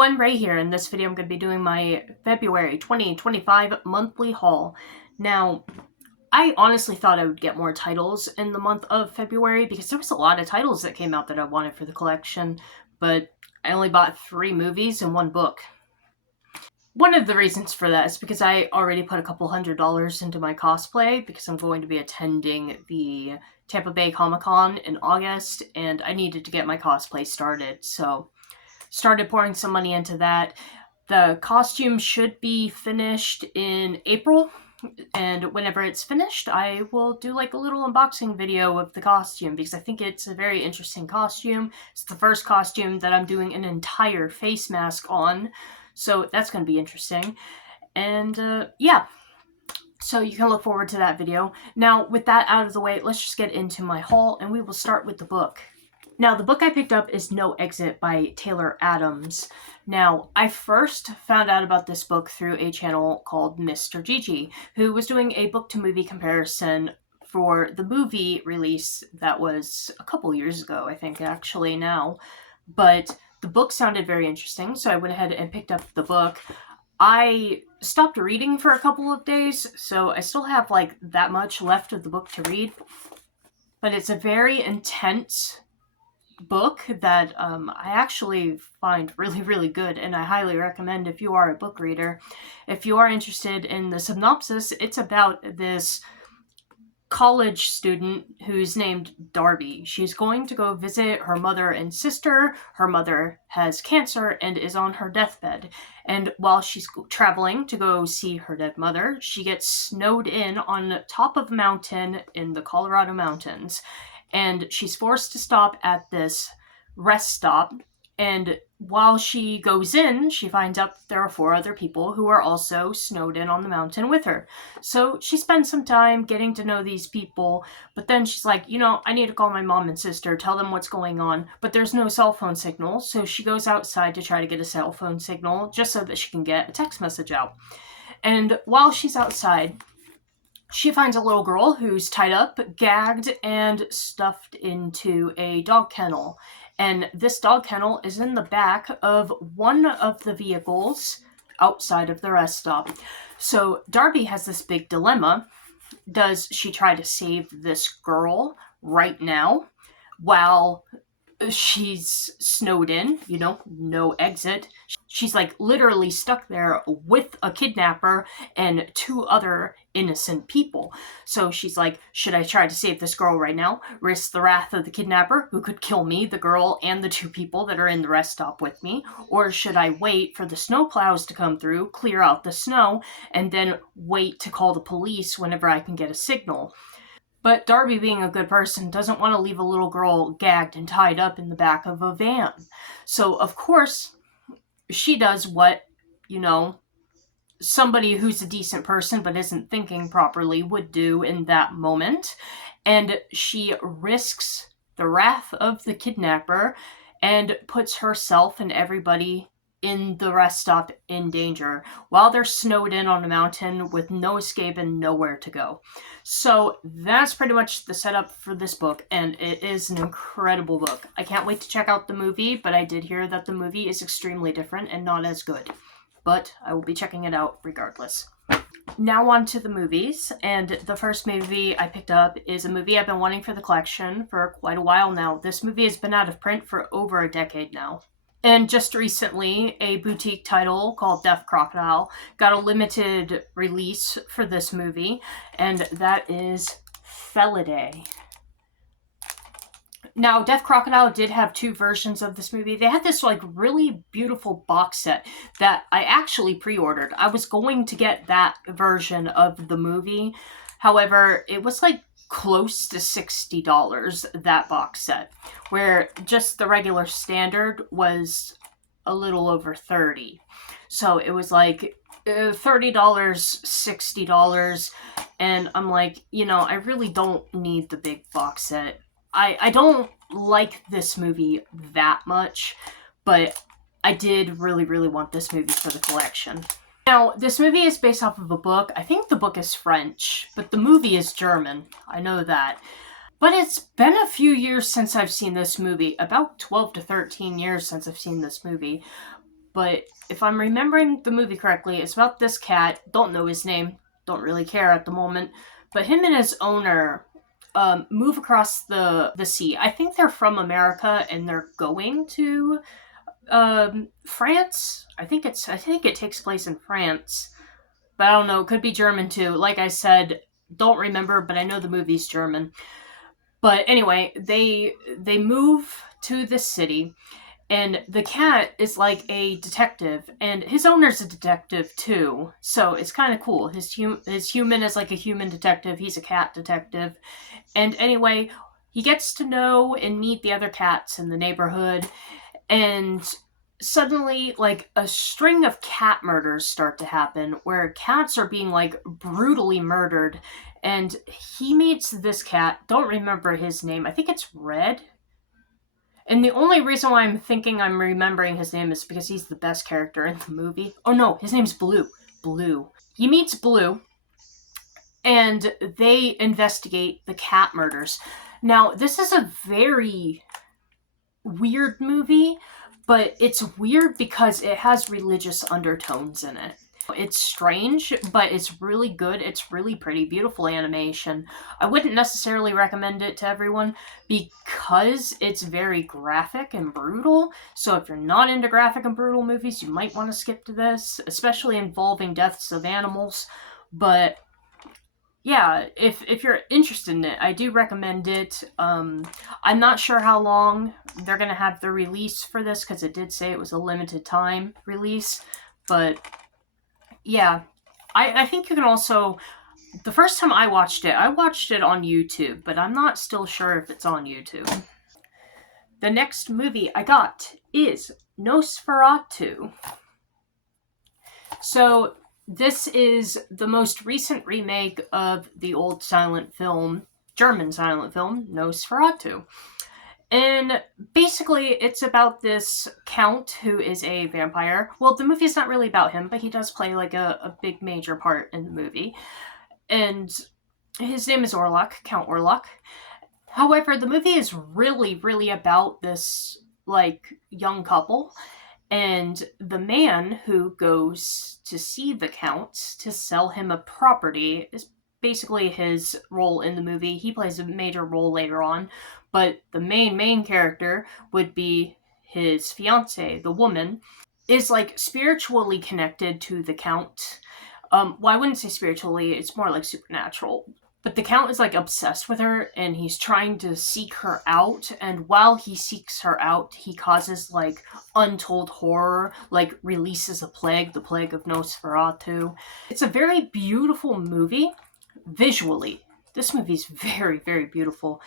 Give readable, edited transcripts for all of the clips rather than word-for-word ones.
everyone, Ray here. In this video I'm going to be doing my February 2025 monthly haul. Now, I honestly thought I would get more titles in the month of February because there was a lot of titles that came out that I wanted for the collection, but I only bought 3 movies and 1 book. One of the reasons for that is because I already put a couple $100 into my cosplay because I'm going to be attending the Tampa Bay Comic-Con in August, and I needed to get my cosplay started, so started pouring some money into that. The costume should be finished in April, and whenever it's finished, I will do like a little unboxing video of the costume because I think it's a very interesting costume. It's the first costume that I'm doing an entire face mask on, so that's going to be interesting. And yeah, so you can look forward to that video. Now, with that out of the way, let's just get into my haul, and we will start with the book. Now, the book I picked up is No Exit by Taylor Adams. Now, I first found out about this book through a channel called Mr. Gigi, who was doing a book-to-movie comparison for the movie release that was a couple years ago, I think, actually, now. But the book sounded very interesting, so I went ahead and picked up the book. I stopped reading for a couple of days, so I still have, like, that much left of the book to read. But it's a very intense book that I actually find really, really good, and I highly recommend if you are a book reader. If you are interested in the synopsis, it's about this college student who's named Darby. She's going to go visit her mother and sister. Her mother has cancer and is on her deathbed. And while she's traveling to go see her dead mother, she gets snowed in on top of a mountain in the Colorado mountains. And she's forced to stop at this rest stop. And while she goes in, she finds out that there are 4 other people who are also snowed in on the mountain with her. So she spends some time getting to know these people, but then she's like, I need to call my mom and sister, tell them what's going on, but there's no cell phone signal, so she goes outside to try to get a cell phone signal just so that she can get a text message out. And while she's outside, she finds a little girl who's tied up, gagged, and stuffed into a dog kennel. And this dog kennel is in the back of one of the vehicles outside of the rest stop. So Darby has this big dilemma. Does she try to save this girl right now while she's snowed in, no exit? She's like literally stuck there with a kidnapper and 2 other innocent people. So she's like, should I try to save this girl right now? Risk the wrath of the kidnapper who could kill me, the girl, and the 2 people that are in the rest stop with me? Or should I wait for the snow plows to come through, clear out the snow, and then wait to call the police whenever I can get a signal? But Darby, being a good person, doesn't want to leave a little girl gagged and tied up in the back of a van. So, of course, she does what, somebody who's a decent person but isn't thinking properly would do in that moment. And she risks the wrath of the kidnapper and puts herself and everybody in the rest stop in danger while they're snowed in on a mountain with no escape and nowhere to go. So that's pretty much the setup for this book, and it is an incredible book. I can't wait to check out the movie, but I did hear that the movie is extremely different and not as good. But I will be checking it out regardless. Now on to the movies, and the first movie I picked up is a movie I've been wanting for the collection for quite a while now. This movie has been out of print for over a decade now. And just recently, a boutique title called Deaf Crocodile got a limited release for this movie, and that is Feburaray. Now, Deaf Crocodile did have 2 versions of this movie. They had this, really beautiful box set that I actually pre-ordered. I was going to get that version of the movie. However, it was, close to $60, that box set, where just the regular standard was a little over $30. So it was $30, $60, and I'm like, I really don't need the big box set. I don't like this movie that much, but I did really, really want this movie for the collection. Now, this movie is based off of a book. I think the book is French, but the movie is German. I know that. But it's been a few years since I've seen this movie. About 12 to 13 years since I've seen this movie. But if I'm remembering the movie correctly, it's about this cat. Don't know his name. Don't really care at the moment. But him and his owner move across the sea. I think they're from America and they're going to France. I think it takes place in France, but I don't know. It could be German too. Like I said, don't remember, but I know the movie's German. But anyway, they move to this city, and the cat is like a detective, and his owner's a detective too. So it's kind of cool. His human is like a human detective. He's a cat detective, and anyway, he gets to know and meet the other cats in the neighborhood, and suddenly like a string of cat murders start to happen where cats are being like brutally murdered, and he meets this cat. Don't remember his name. I think it's Red. And the only reason why I'm thinking I'm remembering his name is because he's the best character in the movie. Oh no, his name's Blue. Blue. He meets Blue, and they investigate the cat murders. Now, this is a very weird movie, but it's weird because it has religious undertones in it. It's strange, but it's really good. It's really pretty, beautiful animation. I wouldn't necessarily recommend it to everyone because it's very graphic and brutal. So if you're not into graphic and brutal movies, you might want to skip to this, especially involving deaths of animals. But yeah, if you're interested in it, I do recommend it. I'm not sure how long they're gonna have the release for this because it did say it was a limited time release. But yeah, I think you can also. The first time I watched it on YouTube, but I'm not still sure if it's on YouTube. The next movie I got is Nosferatu. So this is the most recent remake of the old German silent film, Nosferatu. And basically, it's about this count who is a vampire. Well, the movie's not really about him, but he does play like a big major part in the movie. And his name is Orlok, Count Orlok. However, the movie is really, really about this like young couple, and the man who goes to see the Count to sell him a property is basically his role in the movie. He plays a major role later on, but the main character would be his fiance, the woman, is like spiritually connected to the Count. Well, I wouldn't say spiritually, it's more like supernatural. But the Count is like obsessed with her, and he's trying to seek her out. And while he seeks her out, he causes like untold horror, like releases a plague, the plague of Nosferatu. It's a very beautiful movie visually. This movie's very, very beautiful.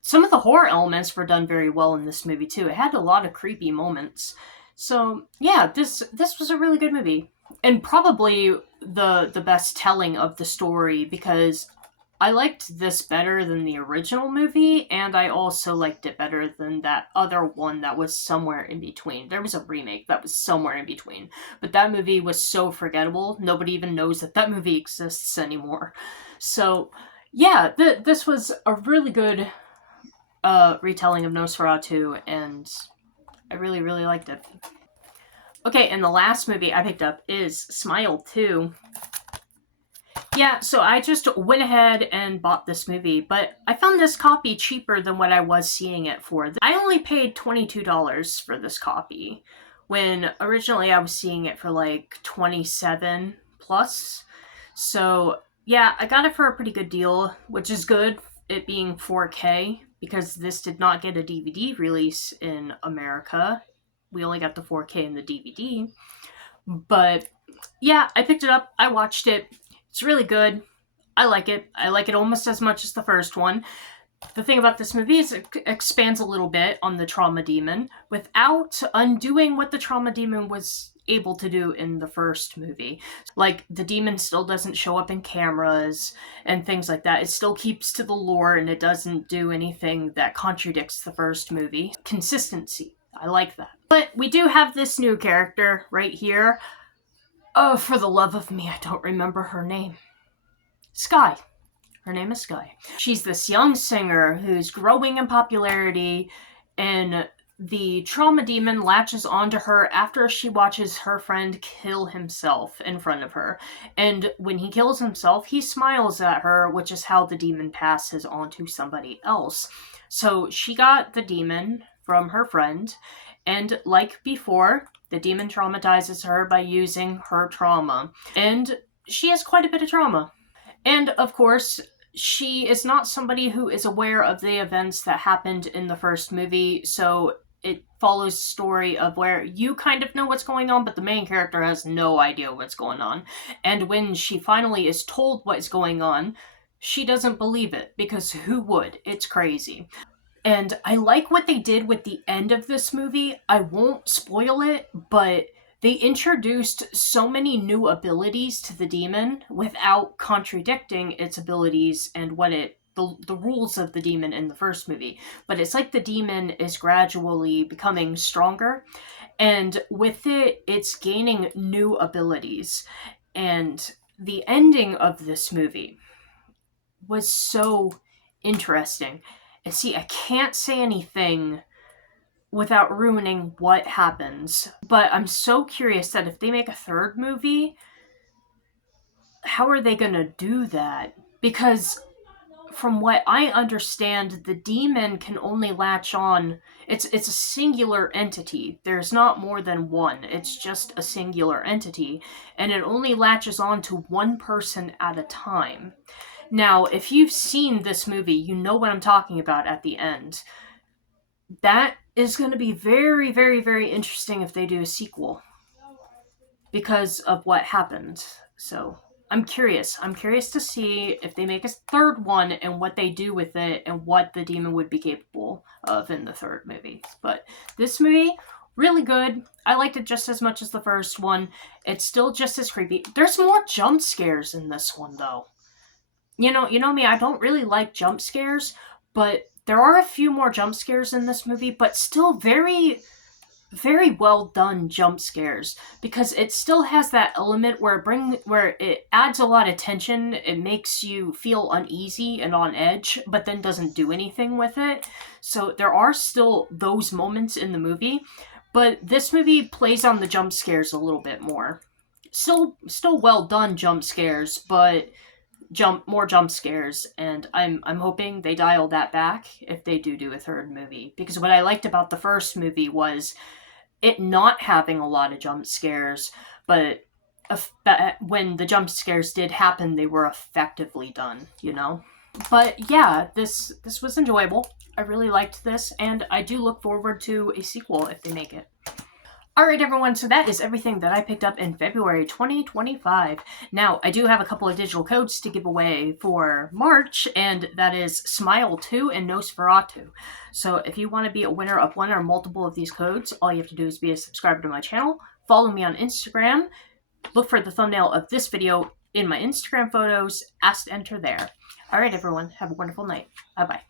Some of the horror elements were done very well in this movie too. It had a lot of creepy moments. So yeah, this was a really good movie, and probably the best telling of the story, because I liked this better than the original movie, and I also liked it better than that other one that was somewhere in between. There was a remake that was somewhere in between, but that movie was so forgettable, nobody even knows that movie exists anymore. So, yeah, this was a really good retelling of Nosferatu, and I really, really liked it. Okay, and the last movie I picked up is Smile 2. Yeah, so I just went ahead and bought this movie, but I found this copy cheaper than what I was seeing it for. I only paid $22 for this copy, when originally I was seeing it for like 27 plus. So yeah, I got it for a pretty good deal, which is good, it being 4K, because this did not get a DVD release in America. We only got the 4K in the DVD. But yeah, I picked it up, I watched it. It's really good. I like it. I like it almost as much as the first one. The thing about this movie is it expands a little bit on the trauma demon without undoing what the trauma demon was able to do in the first movie. Like, the demon still doesn't show up in cameras and things like that. It still keeps to the lore, and it doesn't do anything that contradicts the first movie. Consistency. I like that. But we do have this new character right here. Oh, for the love of me, I don't remember her name. Sky. Her name is Sky. She's this young singer who's growing in popularity, and the trauma demon latches onto her after she watches her friend kill himself in front of her. And when he kills himself, he smiles at her, which is how the demon passes on to somebody else. So she got the demon from her friend, and like before, the demon traumatizes her by using her trauma. And she has quite a bit of trauma. And of course, she is not somebody who is aware of the events that happened in the first movie, so it follows a story of where you kind of know what's going on, but the main character has no idea what's going on. And when she finally is told what's going on, she doesn't believe it, because who would? It's crazy. And I like what they did with the end of this movie. I won't spoil it, but they introduced so many new abilities to the demon without contradicting its abilities and the rules of the demon in the first movie. But it's like the demon is gradually becoming stronger, and with it, it's gaining new abilities. And the ending of this movie was so interesting. And see, I can't say anything without ruining what happens, but I'm so curious that if they make a third movie, how are they gonna do that? Because from what I understand, the demon can only latch on. It's a singular entity. There's not more than one. It's just a singular entity, and it only latches on to one person at a time. Now, if you've seen this movie, you know what I'm talking about at the end. That is going to be very, very, very interesting if they do a sequel because of what happened. So I'm curious. I'm curious to see if they make a third one and what they do with it and what the demon would be capable of in the third movie. But this movie, really good. I liked it just as much as the first one. It's still just as creepy. There's more jump scares in this one, though. You know me, I don't really like jump scares, but there are a few more jump scares in this movie, but still very, very well done jump scares, because it still has that element where it adds a lot of tension. It makes you feel uneasy and on edge, but then doesn't do anything with it. So there are still those moments in the movie, but this movie plays on the jump scares a little bit more. Still well done jump scares, but more jump scares, and I'm hoping they dial that back if they do a third movie, because what I liked about the first movie was it not having a lot of jump scares, but when the jump scares did happen, they were effectively done, you know. But yeah, this was enjoyable. I really liked this, and I do look forward to a sequel if they make it. Alright everyone, so that is everything that I picked up in February 2025. Now, I do have a couple of digital codes to give away for March, and that is Smile 2 and Nosferatu. So if you want to be a winner of one or multiple of these codes, all you have to do is be a subscriber to my channel, follow me on Instagram, look for the thumbnail of this video in my Instagram photos, ask to enter there. Alright everyone, have a wonderful night. Bye-bye.